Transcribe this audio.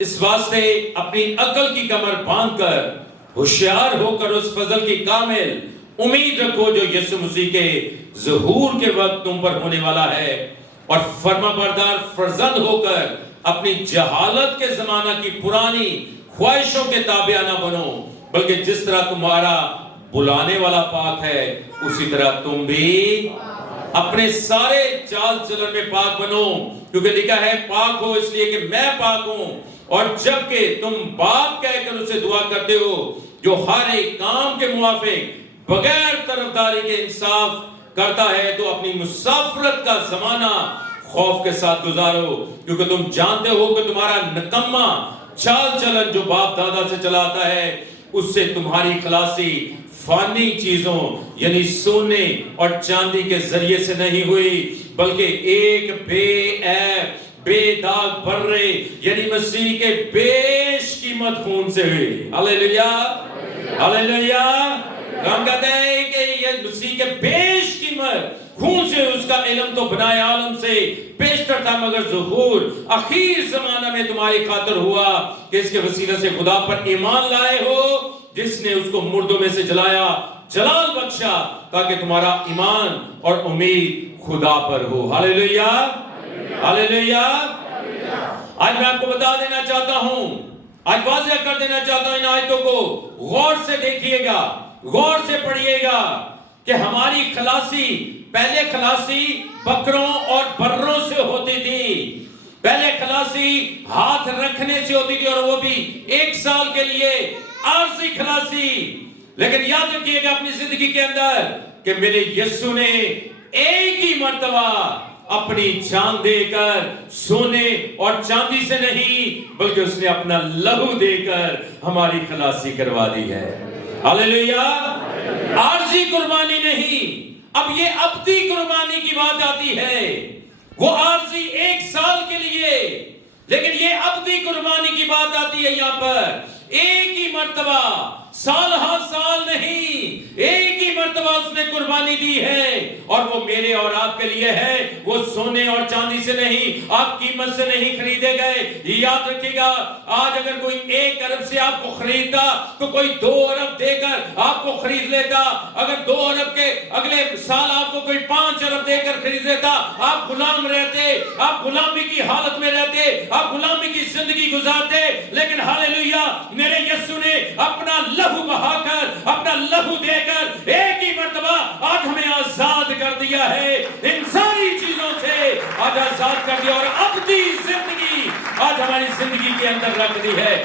اس واسطے اپنی عقل کی کمر باندھ کر ہوشیار ہو کر اس فضل کی کامل امید رکھو جو یسوع مسیح کے ظہور کے وقت تم پر ہونے والا ہے، اور فرما بردار فرزند ہو کر اپنی جہالت کے زمانہ کی پرانی خواہشوں کے تابع نہ بنو، بلکہ جس طرح تمہارا بلانے والا پاک ہے اسی طرح تم بھی اپنے سارے چال چلن میں پاک بنو، کیونکہ لکھا ہے پاک ہو اس لیے کہ میں پاک ہوں، اور جبکہ تم باپ کہہ کر اسے دعا کرتے ہو جو ہر ایک کام کے موافق بغیر طرفداری کے انصاف کرتا ہے، تو اپنی مسافرت کا زمانہ خوف کے ساتھ گزارو، کیونکہ تم جانتے ہو کہ تمہارا نکما چال چلن جو باپ دادا سے چلاتا ہے اس سے تمہاری خلاصی فانی چیزوں یعنی سونے اور چاندی کے ذریعے سے نہیں ہوئی، بلکہ ایک بے عیب بے داغ برے یعنی مسیح کے بیش قیمت خون سے ہوئی۔ ہاللیلویا ہاللیلویا۔ ہم کہتے ہیں کہ یہ مسیح کے بیش قیمت خون سے، اس کا علم تو بنائے عالم سے پیشتر تھا، مگر ظہور اخیر زمانہ میں تمہاری خاطر ہوا کہ اس کے وسیلے سے خدا پر ایمان لائے ہو، جس نے اس کو مردوں میں سے جلایا، جلال بخشا، تاکہ تمہارا ایمان اور امید خدا پر ہو۔ ہاللیلویا ہاللیلویا۔ آج میں آپ کو بتا دینا چاہتا ہوں، آج واضح کر دینا چاہتا ہوں، ان آیتوں کو غور سے دیکھیے گا، غور سے پڑھیے گا کہ ہماری خلاصی، پہلے خلاصی بکروں اور بروں سے ہوتی تھی، پہلے خلاصی ہاتھ رکھنے سے ہوتی تھی، اور وہ بھی 1 سال کے لیے عارضی خلاصی۔ لیکن یاد رکھیے گا اپنی زندگی کے اندر کہ میرے یسوع نے ایک ہی مرتبہ اپنی جان دے کر، سونے اور چاندی سے نہیں بلکہ اس نے اپنا لہو دے کر ہماری خلاصی کروا دی ہے۔ ہاللیلویا۔ عارضی قربانی نہیں، اب یہ ابدی قربانی کی بات آتی ہے۔ وہ عارضی 1 سال کے لیے، لیکن یہ ابدی قربانی کی بات آتی ہے یہاں پر۔ ایک ہی مرتبہ، سال ہر سال نہیں، ایک ہی مرتبہ اس نے قربانی دی ہے، اور وہ میرے اور آپ کے لیے ہے۔ وہ سونے اور چاندی سے نہیں، آپ قیمت سے نہیں خریدے گئے۔ یاد رکھیے گا، آج اگر کوئی 1 ارب سے آپ کو خریدتا تو کوئی 2 ارب دے کر آپ کو خرید لیتا۔ اگر 2 ارب کے اگلے سال آپ کو کوئی 5 ارب دے کر خرید لیتا، آپ غلام رہتے، آپ غلامی کی حالت میں رہتے، آپ غلامی کی زندگی گزارتے۔ لیکن ہاللیلویا، میرے یسوع نے اپنا لہو بہا کر، اپنا لہو دے کر ایک ہی مرتبہ آج ہمیں آزاد کر دیا ہے، ان ساری چیزوں سے آج آزاد کر دیا، اور ابدی زندگی آج ہماری زندگی کے اندر رکھ دی ہے۔